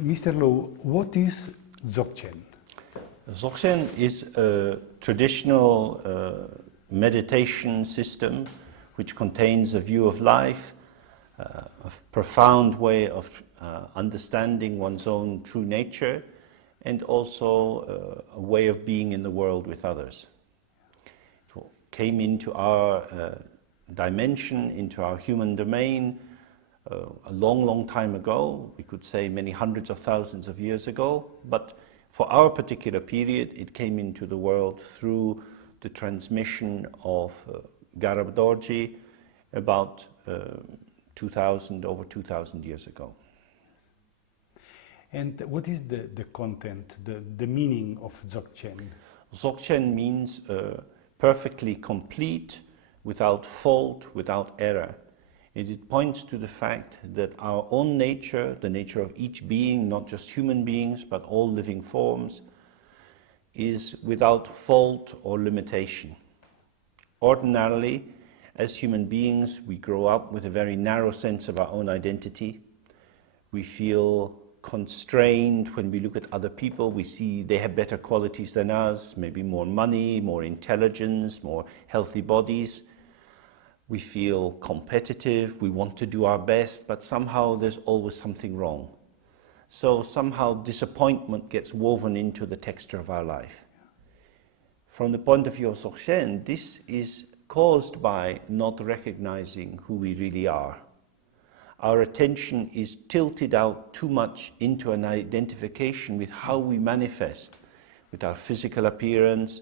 Mr. Low, what is Dzogchen? Dzogchen is a traditional meditation system which contains a view of life, a profound way of understanding one's own true nature, and also a way of being in the world with others. It came into our dimension, into our human domain, a long, long time ago. We could say many hundreds of thousands of years ago, but for our particular period, it came into the world through the transmission of Garab Dorji about over 2,000 years ago. And what is the content, the meaning of Dzogchen? Dzogchen means perfectly complete, without fault, without error. It points to the fact that our own nature, the nature of each being, not just human beings, but all living forms, is without fault or limitation. Ordinarily, as human beings, we grow up with a very narrow sense of our own identity. We feel constrained when we look at other people. We see they have better qualities than us, maybe more money, more intelligence, more healthy bodies. We feel competitive, we want to do our best, but somehow there's always something wrong. So somehow disappointment gets woven into the texture of our life. From the point of view of Dzogchen, this is caused by not recognizing who we really are. Our attention is tilted out too much into an identification with how we manifest, with our physical appearance,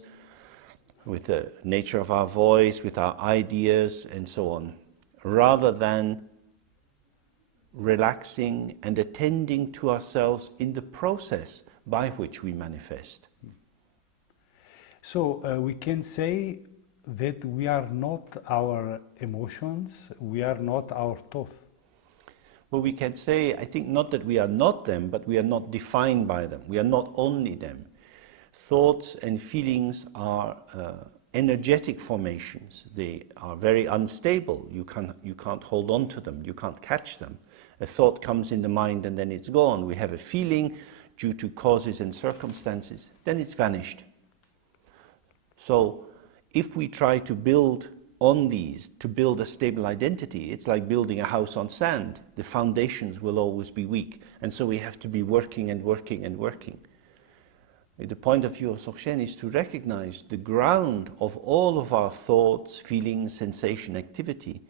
with the nature of our voice, with our ideas, and so on, rather than relaxing and attending to ourselves in the process by which we manifest. So we can say that we are not our emotions, we are not our thoughts. Well, we can say, I think, not that we are not them, but we are not defined by them. We are not only them. Thoughts and feelings are energetic formations. They are very unstable. You can't hold on to them. You can't catch them. A thought comes in the mind and then it's gone. We have a feeling due to causes and circumstances. Then it's vanished. So if we try to build on these, to build a stable identity, it's like building a house on sand. The foundations will always be weak. And so we have to be working and working and working. The point of view of Dzogchen is to recognize the ground of all of our thoughts, feelings, sensation, activity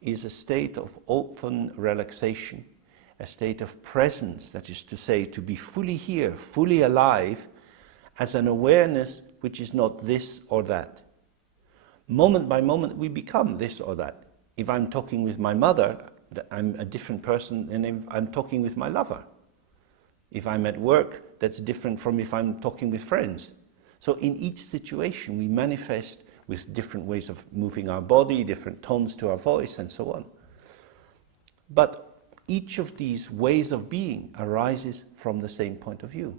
is a state of open relaxation, a state of presence, that is to say, to be fully here, fully alive, as an awareness which is not this or that. Moment by moment we become this or that. If I'm talking with my mother, I'm a different person than if I'm talking with my lover. If I'm at work, that's different from if I'm talking with friends. So in each situation, we manifest with different ways of moving our body, different tones to our voice, and so on. But each of these ways of being arises from the same point of view.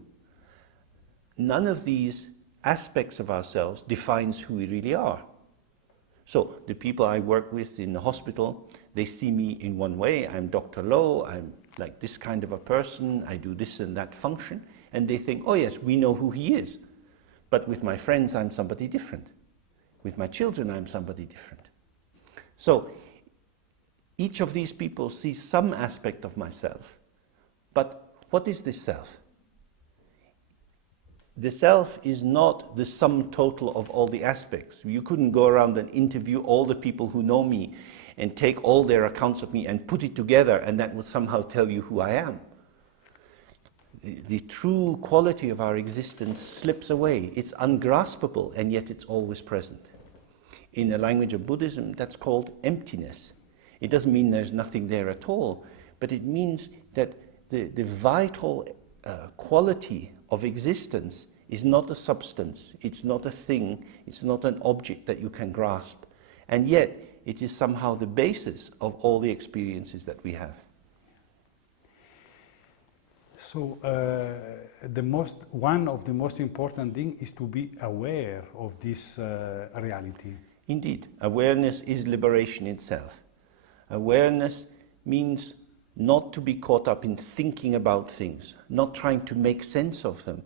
None of these aspects of ourselves defines who we really are. So the people I work with in the hospital, they see me in one way. I'm Dr. Low, I'm like this kind of a person, I do this and that function, and they think, oh yes, we know who he is. But with my friends, I'm somebody different. With my children, I'm somebody different. So Each of these people sees some aspect of myself. But what is this self? The self is not the sum total of all the aspects. You couldn't go around and interview all the people who know me and take all their accounts of me and put it together, and that would somehow tell you who I am. The true quality of our existence slips away. It's ungraspable, and yet it's always present. In the language of Buddhism, that's called emptiness. It doesn't mean there's nothing there at all, but it means that the vital quality of existence is not a substance, it's not a thing, it's not an object that you can grasp, and yet it is somehow the basis of all the experiences that we have. So one of the most important things is to be aware of this reality. Indeed, awareness is liberation itself. Awareness means not to be caught up in thinking about things, not trying to make sense of them,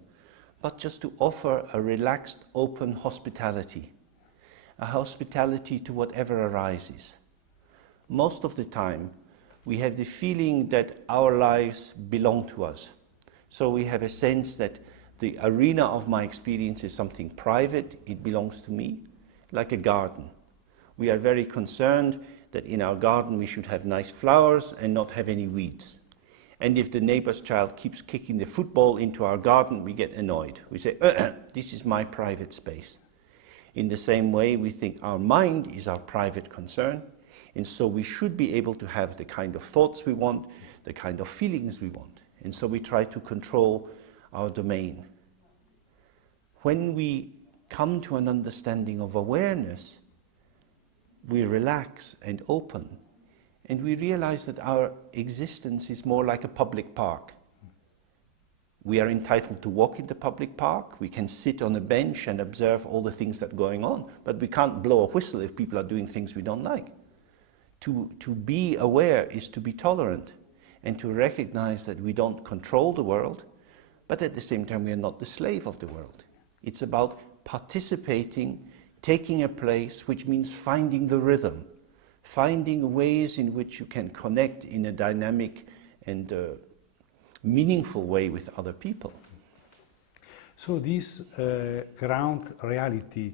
but just to offer a relaxed, open hospitality. A hospitality to whatever arises. Most of the time, we have the feeling that our lives belong to us. So we have a sense that the arena of my experience is something private, it belongs to me, like a garden. We are very concerned that in our garden we should have nice flowers and not have any weeds. And if the neighbor's child keeps kicking the football into our garden, we get annoyed. We say, this is my private space. In the same way, we think our mind is our private concern, and so we should be able to have the kind of thoughts we want, the kind of feelings we want. And so we try to control our domain. When we come to an understanding of awareness, we relax and open, and we realize that our existence is more like a public park. We are entitled to walk in the public park, we can sit on a bench and observe all the things that are going on, but we can't blow a whistle if people are doing things we don't like. To be aware is to be tolerant, and to recognize that we don't control the world, but at the same time we are not the slave of the world. It's about participating, taking a place, which means finding the rhythm, finding ways in which you can connect in a dynamic and meaningful way with other people. So this ground reality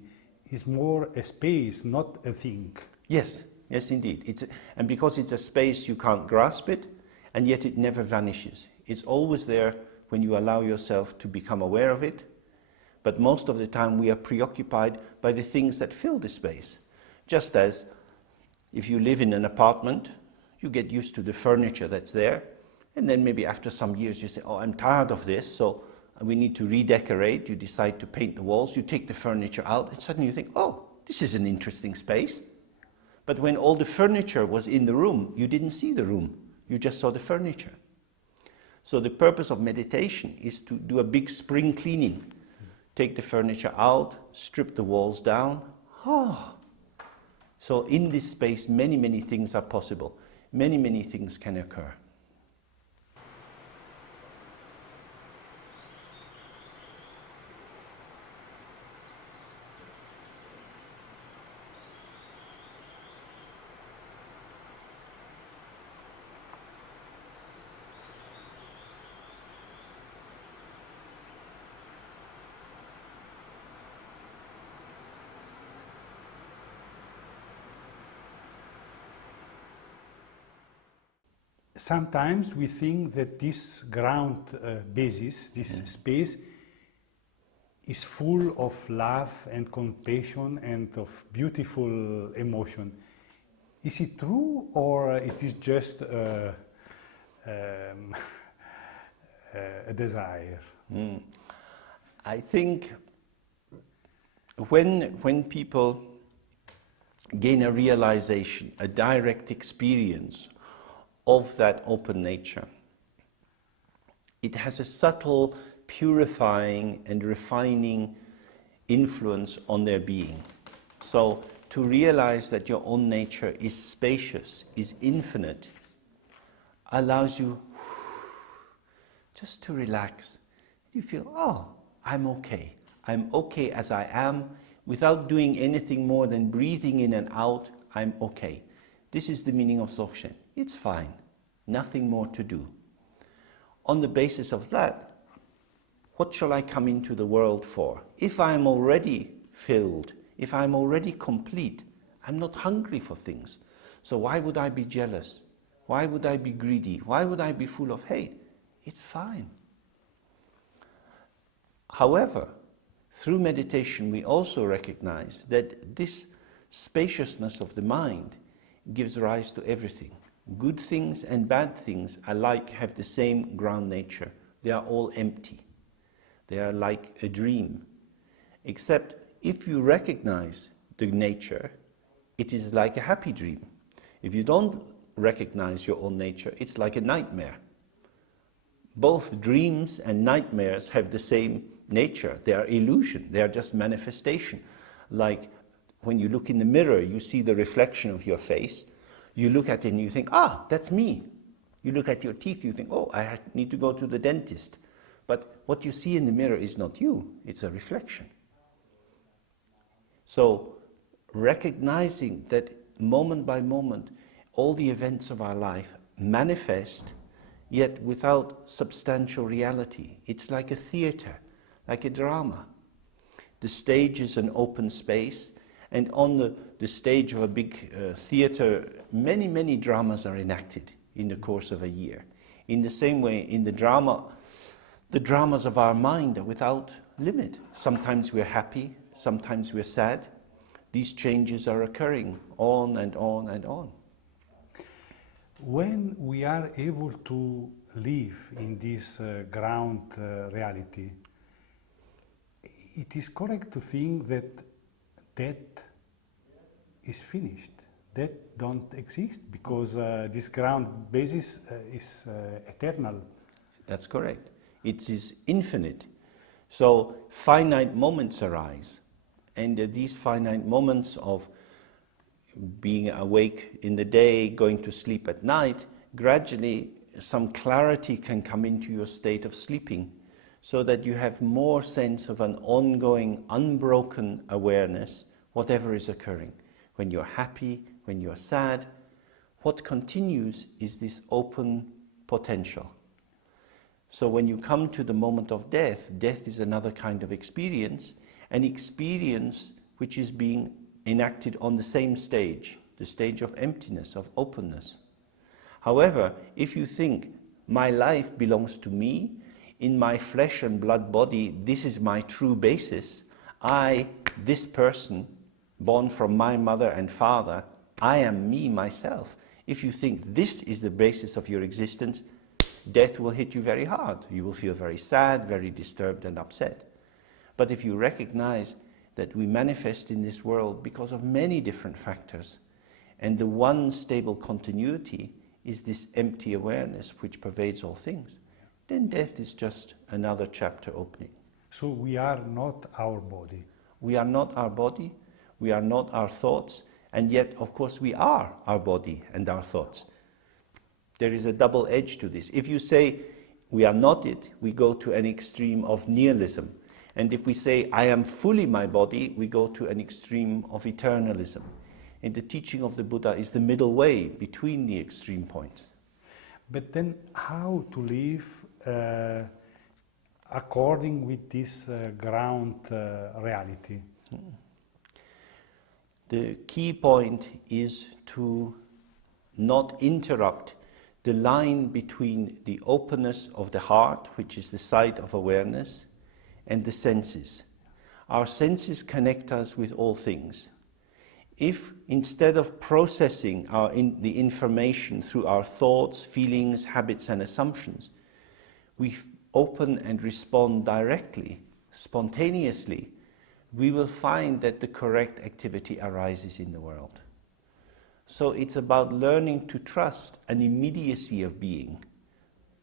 is more a space, not a thing. Yes, yes indeed. And because it's a space you can't grasp it, and yet it never vanishes. It's always there when you allow yourself to become aware of it, but most of the time we are preoccupied by the things that fill the space. Just as if you live in an apartment, you get used to the furniture that's there, and then maybe after some years you say, oh, I'm tired of this, so we need to redecorate. You decide to paint the walls, you take the furniture out, and suddenly you think, oh, this is an interesting space. But when all the furniture was in the room, you didn't see the room, you just saw the furniture. So the purpose of meditation is to do a big spring cleaning. Take the furniture out, strip the walls down. So in this space, many, many things are possible. Many, many things can occur. Sometimes we think that this ground basis, this space, is full of love and compassion and of beautiful emotion. Is it true, or it is just a desire? I think when people gain a realization, a direct experience of that open nature, it has a subtle purifying and refining influence on their being. So to realize that your own nature is spacious, is infinite, allows you just to relax. You feel, oh, I'm okay. I'm okay as I am, without doing anything more than breathing in and out. I'm okay. This is the meaning of Dzogchen. It's fine. Nothing more to do. On the basis of that, what shall I come into the world for? If I'm already filled, if I'm already complete, I'm not hungry for things. So why would I be jealous? Why would I be greedy? Why would I be full of hate? It's fine. However, through meditation we also recognize that this spaciousness of the mind gives rise to everything. Good things and bad things alike have the same ground nature. They are all empty. They are like a dream. Except if you recognize the nature, it is like a happy dream. If you don't recognize your own nature, it's like a nightmare. Both dreams and nightmares have the same nature. They are illusion. They are just manifestation. Like when you look in the mirror, you see the reflection of your face. You look at it and you think, ah, that's me. You look at your teeth, you think, oh, I need to go to the dentist. But what you see in the mirror is not you. It's a reflection. So recognizing that moment by moment, all the events of our life manifest, yet without substantial reality. It's like a theater, like a drama. The stage is an open space, and on the stage of a big theater, many dramas are enacted in the course of a year. In the same way, in the dramas of our mind are without limit. Sometimes we're happy, sometimes we're sad. These changes are occurring on and on and on. When we are able to live in this ground reality, it is correct to think that death is finished. Death don't exist because this ground basis is eternal. That's correct. It is infinite. So finite moments arise, and these finite moments of being awake in the day, going to sleep at night, gradually some clarity can come into your state of sleeping, so that you have more sense of an ongoing, unbroken awareness, whatever is occurring. When you're happy, when you're sad, what continues is this open potential. So when you come to the moment of death, death is another kind of experience, an experience which is being enacted on the same stage, the stage of emptiness, of openness. However, if you think, my life belongs to me, in my flesh and blood body, this is my true basis, I, this person, born from my mother and father, I am me, myself. If you think this is the basis of your existence, death will hit you very hard. You will feel very sad, very disturbed and upset. But if you recognize that we manifest in this world because of many different factors, and the one stable continuity is this empty awareness which pervades all things, then death is just another chapter opening. So we are not our body. We are not our body, we are not our thoughts, and yet, of course, we are our body and our thoughts. There is a double edge to this. If you say we are not it, we go to an extreme of nihilism. And if we say, I am fully my body, we go to an extreme of eternalism. And the teaching of the Buddha is the middle way between the extreme points. But then how to live according with this ground reality? The key point is to not interrupt the line between the openness of the heart, which is the site of awareness, and the senses. Our senses connect us with all things. If instead of processing the information through our thoughts, feelings, habits and assumptions, we open and respond directly, spontaneously, we will find that the correct activity arises in the world. So it's about learning to trust an immediacy of being,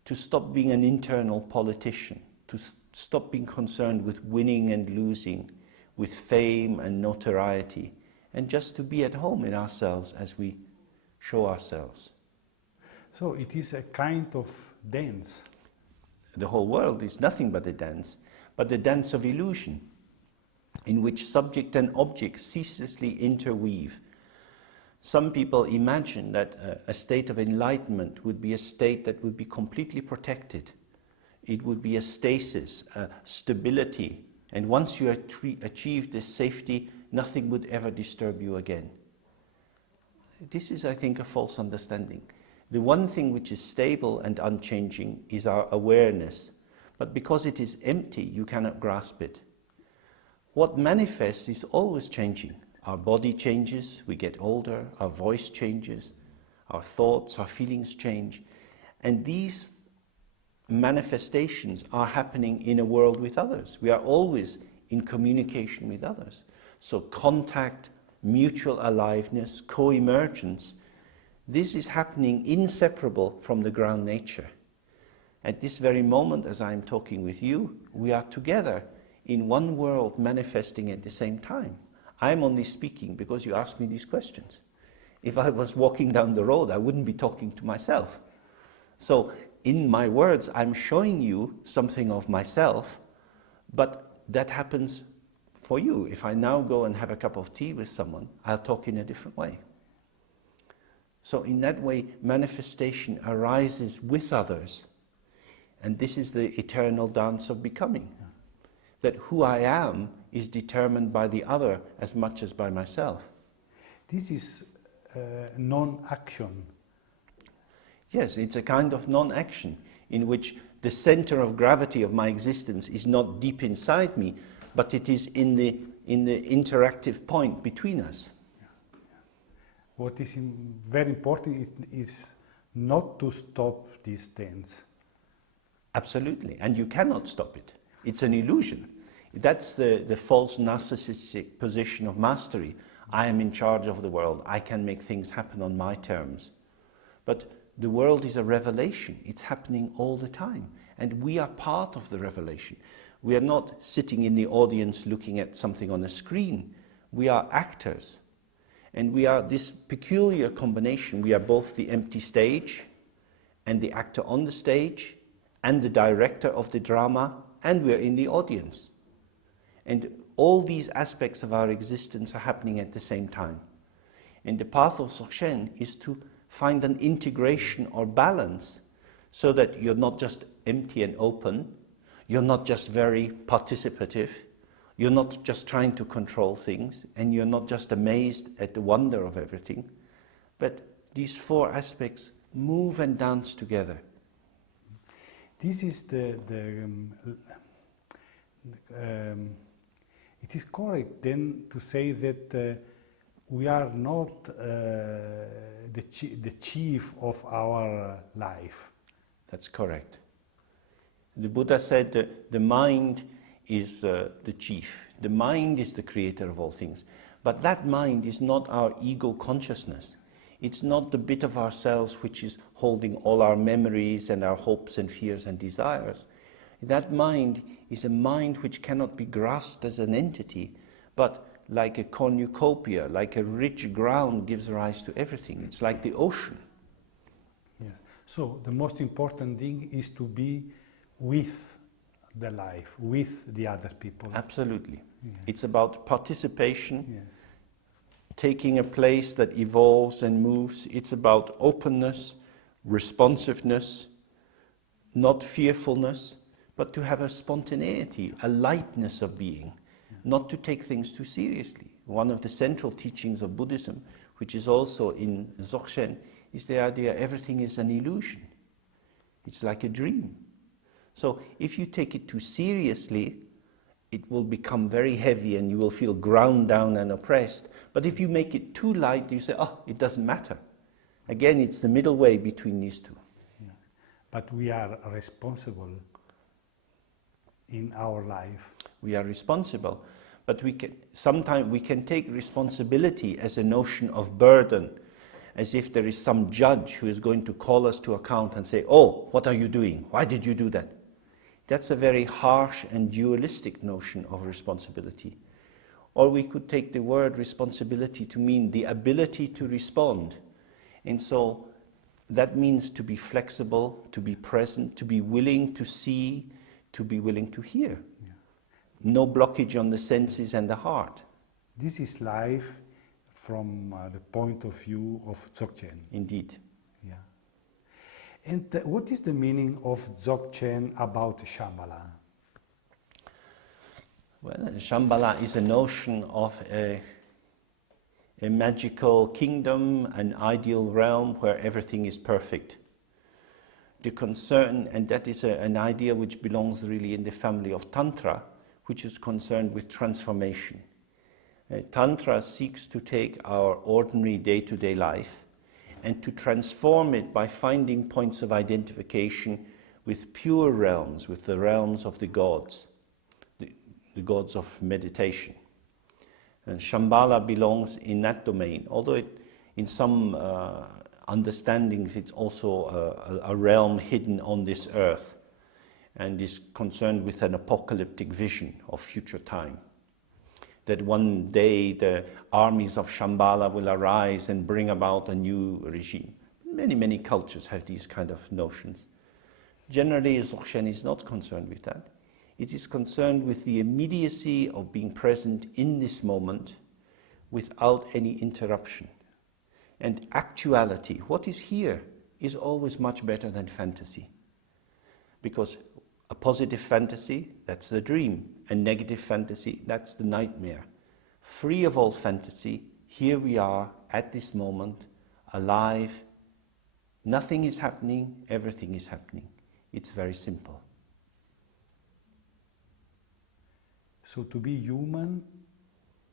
to stop being an internal politician, to stop being concerned with winning and losing, with fame and notoriety, and just to be at home in ourselves as we show ourselves. So it is a kind of dance. The whole world is nothing but a dance, but the dance of illusion, in which subject and object ceaselessly interweave. Some people imagine that a state of enlightenment would be a state that would be completely protected. It would be a stasis, a stability, and once you achieve this safety, nothing would ever disturb you again. This is, I think, a false understanding. The one thing which is stable and unchanging is our awareness, but because it is empty, you cannot grasp it. What manifests is always changing. Our body changes, we get older, our voice changes, our thoughts, our feelings change. And these manifestations are happening in a world with others. We are always in communication with others. So contact, mutual aliveness, co-emergence, this is happening inseparable from the ground nature. At this very moment, as I'm talking with you, we are together in one world manifesting at the same time. I'm only speaking because you asked me these questions. If I was walking down the road, I wouldn't be talking to myself. So in my words, I'm showing you something of myself, but that happens for you. If I now go and have a cup of tea with someone, I'll talk in a different way. So in that way, manifestation arises with others. And this is the eternal dance of becoming. That who I am is determined by the other as much as by myself. This is non-action. Yes, it's a kind of non-action in which the center of gravity of my existence is not deep inside me, but it is in the interactive point between us. What is very important is not to stop this dance. Absolutely, and you cannot stop it. It's an illusion. That's the false narcissistic position of mastery. I am in charge of the world. I can make things happen on my terms. But the world is a revelation. It's happening all the time. And we are part of the revelation. We are not sitting in the audience looking at something on a screen. We are actors. And we are this peculiar combination. We are both the empty stage and the actor on the stage and the director of the drama, and we're in the audience. And all these aspects of our existence are happening at the same time. And the path of Dzogchen is to find an integration or balance so that you're not just empty and open, you're not just very participative, you're not just trying to control things, and you're not just amazed at the wonder of everything, but these four aspects move and dance together. This is it is correct then to say that we are not the chief of our life. That's correct. The Buddha said that the mind is the chief. The mind is the creator of all things. But that mind is not our ego consciousness. It's not the bit of ourselves which is holding all our memories and our hopes and fears and desires. That mind is a mind which cannot be grasped as an entity, but like a cornucopia, like a rich ground gives rise to everything. It's like the ocean. Yes. So the most important thing is to be with the life, with the other people. Absolutely. Yeah. It's about participation. Yes. Taking a place that evolves and moves. It's about openness, responsiveness, not fearfulness, but to have a spontaneity, a lightness of being, not to take things too seriously. One of the central teachings of Buddhism, which is also in Dzogchen, is the idea everything is an illusion. It's like a dream. So if you take it too seriously, it will become very heavy and you will feel ground down and oppressed. But if you make it too light, you say, oh, it doesn't matter. Again, it's the middle way between these two. Yeah. But we are responsible in our life. We are responsible. But sometimes we can take responsibility as a notion of burden, as if there is some judge who is going to call us to account and say, oh, what are you doing? Why did you do that? That's a very harsh and dualistic notion of responsibility. Or we could take the word responsibility to mean the ability to respond. And so that means to be flexible, to be present, to be willing to see, to be willing to hear. Yeah. No blockage on the senses and the heart. This is life from the point of view of Dzogchen. Indeed. Yeah. And what is the meaning of Dzogchen about Shambhala? Well, Shambhala is a notion of a magical kingdom, an ideal realm where everything is perfect. The concern, and that is an idea which belongs really in the family of Tantra, which is concerned with transformation. Tantra seeks to take our ordinary day-to-day life and to transform it by finding points of identification with pure realms, with the realms of the gods gods of meditation. And Shambhala belongs in that domain, although in some understandings it's also a realm hidden on this earth and is concerned with an apocalyptic vision of future time. That one day the armies of Shambhala will arise and bring about a new regime. Many cultures have these kind of notions. Generally, Dzogchen is not concerned with that. It is concerned with the immediacy of being present in this moment without any interruption. And actuality, what is here, is always much better than fantasy. Because a positive fantasy, that's the dream. A negative fantasy, that's the nightmare. Free of all fantasy, here we are at this moment, alive. Nothing is happening, everything is happening. It's very simple. So to be human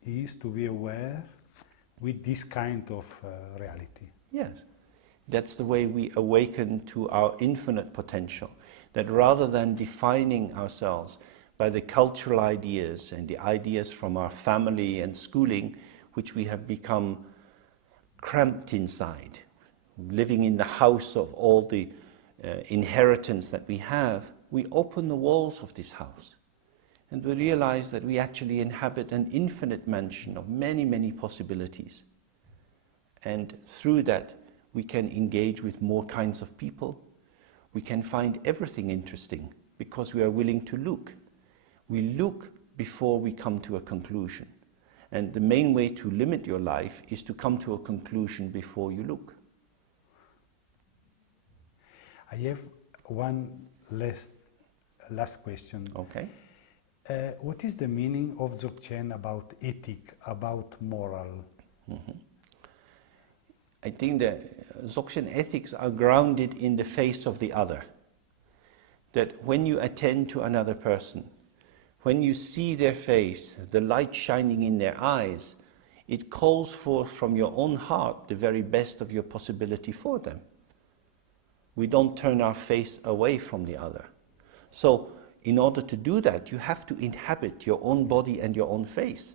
is to be aware with this kind of reality. Yes, that's the way we awaken to our infinite potential. That rather than defining ourselves by the cultural ideas and the ideas from our family and schooling, which we have become cramped inside, living in the house of all the inheritance that we have, we open the walls of this house. And we realize that we actually inhabit an infinite mansion of many possibilities. And through that, we can engage with more kinds of people. We can find everything interesting because we are willing to look. We look before we come to a conclusion. And the main way to limit your life is to come to a conclusion before you look. I have one last question. Okay. What is the meaning of Dzogchen about ethic, about moral? Mm-hmm. I think that Dzogchen ethics are grounded in the face of the other. That when you attend to another person, when you see their face, the light shining in their eyes, it calls forth from your own heart the very best of your possibility for them. We don't turn our face away from the other. So, in order to do that, you have to inhabit your own body and your own face.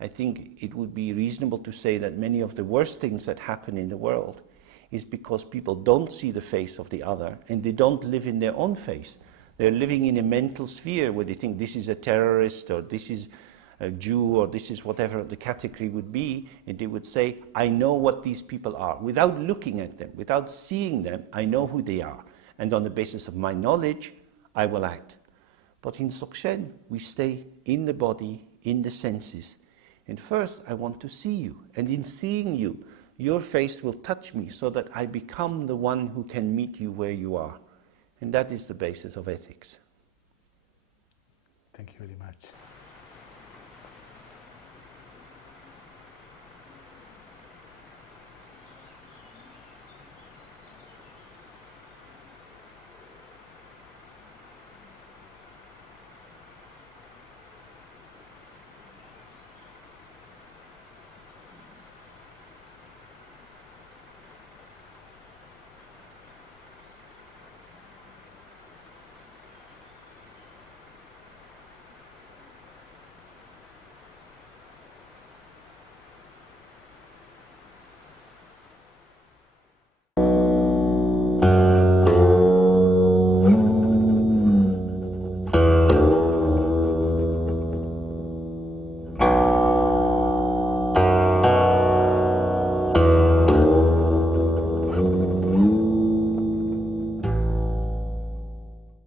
I think it would be reasonable to say that many of the worst things that happen in the world is because people don't see the face of the other and they don't live in their own face. They're living in a mental sphere where they think this is a terrorist or this is a Jew or this is whatever the category would be, and they would say, I know what these people are. Without looking at them, without seeing them, I know who they are. And on the basis of my knowledge, I will act. But in Dzogchen, we stay in the body, in the senses. And first, I want to see you. And in seeing you, your face will touch me so that I become the one who can meet you where you are. And that is the basis of ethics. Thank you very much.